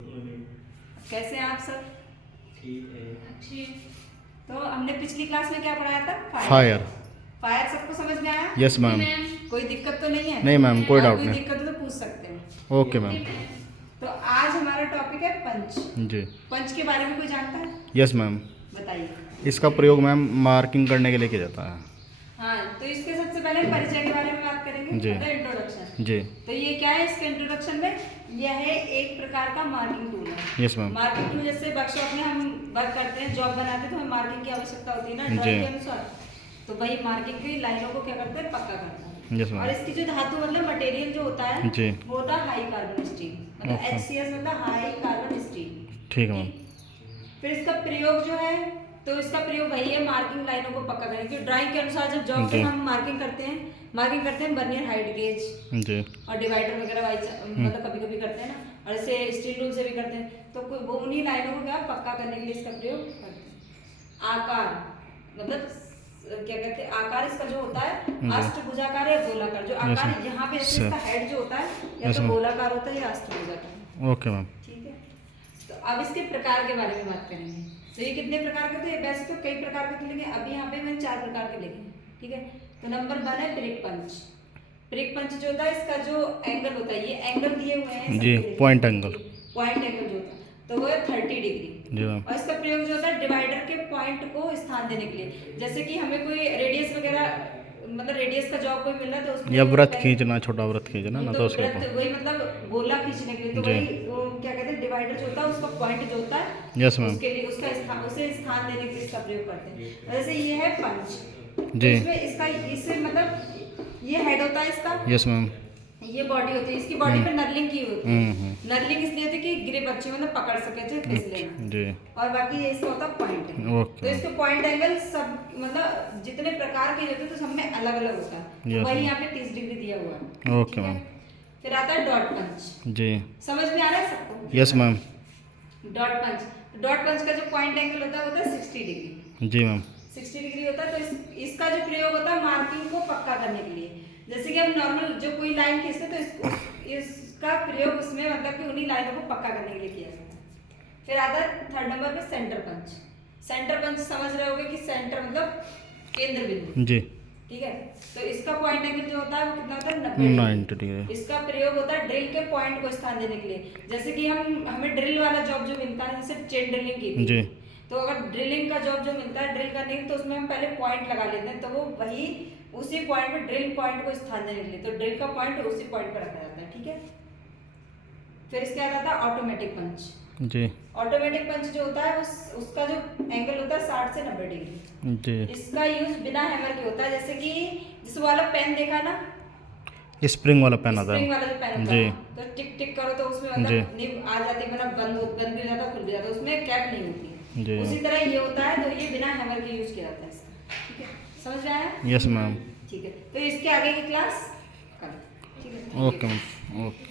कैसे हैं आप सब? ठीक है। अच्छी। तो हमने पिछली क्लास में क्या पढ़ाया था? फायर। फायर सबको समझ में आया? Yes ma'am. कोई दिक्कत तो नहीं है? नहीं मैम, कोई डाउट कोई नहीं। दिक्कत हो तो पूछ सकते हैं। Okay ma'am. तो आज हमारा टॉपिक है पंच। जी। पंच के बारे में कोई जानता है? Yes ma'am. बताइए। इसका प्रयोग मैम मार्किंग करने के लिए किया जाता है। हाँ, तो इसके सबसे पहले परिचय के बारे में बात करेंगे। जी। मतलब इंट्रोडक्शन। जी। तो ये क्या है इसके इंट्रोडक्शन में? यह है एक प्रकार का मार्किंग टूल है। Yes ma'am. मार्किंग टूल जैसे वर्कशॉप में हम वर्क करते हैं, जॉब बनाते हैं, तो हमें मार्किंग की आवश्यकता होती है ना ड्राइंग के अनुसार। तो वही मार्किंग की लाइनों को क्या करते हैं? पक्का करता है। Yes ma'am. और इसकी जो धातु मतलब मटेरियल जो होता है जी। वो होता है हाई कार्बन स्टील, मतलब ओके। HCS मतलब हाई कार्बन स्टील। ठीक है मैम। फिर इसका प्रयोग जो है, तो इसका प्रयोग वही है मार्किंग लाइनों को पक्का करने की। ड्राइंग के अनुसार जब जॉब पे जी। हम मार्किंग करते हैं वर्नियर हाइट गेज जी। और डिवाइडर वगैरह मतलब कभी कभी करते हैं ना, और ऐसे स्टील रूल से भी करते हैं। तो वो उन्हीं लाइनों को क्या पक्का करने के लिए इसका प्रयोग करते हैं। आकार मतलब क्या कहते हैं, आकार इसका जो होता है अष्टभुजाकार या गोलाकार। जो आकार यहाँ पे ऐसे इसका हेड जो होता है या तो गोलाकार होता है या अष्टभुजाकार। Okay ma'am. ठीक है। तो अब इसके प्रकार के बारे में बात करेंगे। तो ये कितने प्रकार के थे? वैसे तो कई प्रकार के लेंगे, अभी यहाँ पे मैंने 4 प्रकार के लिखे। ठीक है। तो नंबर 1 है प्रिक पंच। प्रिक पंच जो होता है इसका जो एंगल होता है, ये एंगल दिए हुए हैं जी, पॉइंट एंगल। पॉइंट एंगल जो होता है तो वो है 30 डिग्री। जी मैम। और इसका प्रयोग जो होता है डिवाइडर के पॉइंट को स्थान देने के लिए। जैसे कि हमें कोई रेडियस वगैरह मतलब रेडियस का जॉब कोई मिल रहा है तो उसमें या व्रत खींचना, छोटा व्रत खींचना ना, तो उसके व्रत वही मतलब गोला खींचने के लिए तो वही वो क्या कहते हैं डिवाइडर जो होता है उसका पॉइंट जो होता है यस मैम। उसके लिए उसका स्थान उसे स्थान देने के लिए इसका प्रयोग करते हैं। जैसे ये है पंच। जी। इसमें इसका इससे मतलब ये हेड होता है इसका, यस मैम। ये बॉडी होती है, इसकी बॉडी पे नर्लिंग की होती है। हम्म। नर्लिंग इसलिए होती है कि ग्रिप अच्छी मतलब पकड़ सके थे फिसले ना। जी। और बाकी ये इसका होता है पॉइंट एंगल। ओके। तो इसके पॉइंट एंगल सब मतलब जितने प्रकार के होते हैं तो सब में अलग अलग होता है। Yes, वही ma'am. यहाँ पे 30 डिग्री दिया हुआ है। ओके ठीक है? मैम। फिर आता है डॉट पंच। जी। समझ में आ रहा है सबको? Yes ma'am. डॉट पंच। डॉट पंच का जो पॉइंट एंगल होता है 60 डिग्री। जी मैम। 60 डिग्री होता है। तो इसका जो प्रयोग होता है मार्किंग को पक्का करने के लिए। जैसे कि हम नॉर्मल जो कोई लाइन खींचते हैं तो इसका प्रयोग उसमें मतलब कि उन्हीं लाइनों को पक्का करने के लिए किया जाता है। फिर आता है 3rd नंबर पे सेंटर पंच। सेंटर पंच समझ रहे होगे कि सेंटर मतलब केंद्र बिंदु। जी। ठीक है। तो इसका पॉइंट एंगल जो होता है वो कितना होता है? 90 डिग्री। इसका प्रयोग होता है ड्रिल के पॉइंट को स्थान देने के लिए। जैसे कि हमें ड्रिल वाला जॉब जो मिलता है जैसे चेन ड्रिलिंग की थी। जी। तो अगर ड्रिलिंग का जॉब जो मिलता है ड्रिल करने के लिए तो उसमें हम पहले पॉइंट लगा लेते हैं, तो वो वही उसी पॉइंट पे ड्रिल पॉइंट को स्थान देने के लिए तो ड्रिल का पॉइंट उसी पॉइंट पर रखा जाता है। ठीक है। फिर इसके बाद आता है ऑटोमेटिक पंच। जी। ऑटोमेटिक पंच जो होता है उसका जो एंगल होता है 60 से 90 डिग्री। जी। इसका यूज बिना हैमर के होता है। जैसे कि जिस वाला पेन देखा ना, स्प्रिंग वाला पेन आता स्प्रिंग है। वाला जो पेन होता जी। है तो टिक टिक करो तो उसमें मतलब निब आ जाती है, मतलब बंद भी हो जाता है, खुल भी जाता है, उसमें कैप नहीं होती। जी। उसी तरह ये होता है तो ये बिना हैमर के यूज किया जाता है इसका। ठीक है। समझ में आया? Yes ma'am. ठीक है। तो इसके आगे की क्लास कल। ठीक है। Okay ma'am. ओके।